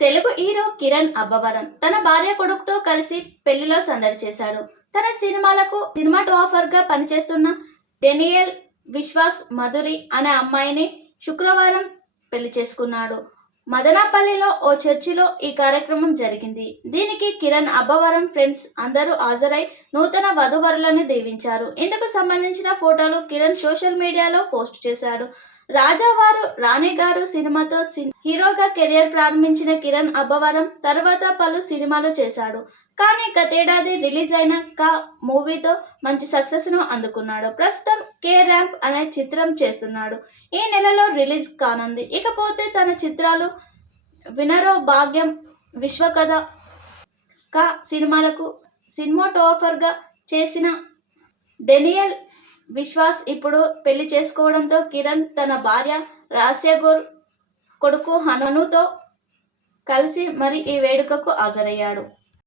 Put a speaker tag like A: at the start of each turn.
A: Telugu hero Kiran Abbavaram తన భార్య కొడుకుతో కలిసి పెళ్ళిలో సందడి చేశాడు. తన సినిమాలకు సినిమాటోగ్రాఫర్గా పనిచేస్తున్న డెనియల్ విశ్వాస్ మధురి అనే అమ్మాయిని శుక్రవారం పెళ్ళి చేసుకున్నాడు. మదనాపల్లిలో ఓ చర్చిలో ఈ కార్యక్రమం జరిగింది. దీనికి కిరణ్ అబ్బవరం ఫ్రెండ్స్ అందరూ హాజరై నూతన వధువరులను దీవించారు. ఇందుకు సంబంధించిన ఫోటోలు కిరణ్ సోషల్ మీడియాలో పోస్ట్ చేశాడు. రాజావారు రాణి గారు సినిమాతో హీరోగా కెరియర్ ప్రారంభించిన కిరణ్ అబ్బవరం తర్వాత పలు సినిమాలు చేశాడు. కానీ గతేడాది రిలీజ్ అయిన కా మూవీతో మంచి సక్సెస్ను అందుకున్నాడు. ప్రస్తుతం కే ర్యాంప్ అనే చిత్రం చేస్తున్నాడు. ఈ నెలలో రిలీజ్ కానుంది. ఇకపోతే తన చిత్రాలు వినరో భాగ్యం విశ్వకథ కా సినిమాలకు సినిమాటోఫర్గా చేసిన డెనియల్ విశ్వాస్ ఇప్పుడు పెళ్ళి చేసుకోవడంతో కిరణ్ తన భార్య రాస్యగోర్ కొడుకు హనుతో కలిసి మరి ఈ వేడుకకు హాజరయ్యాడు.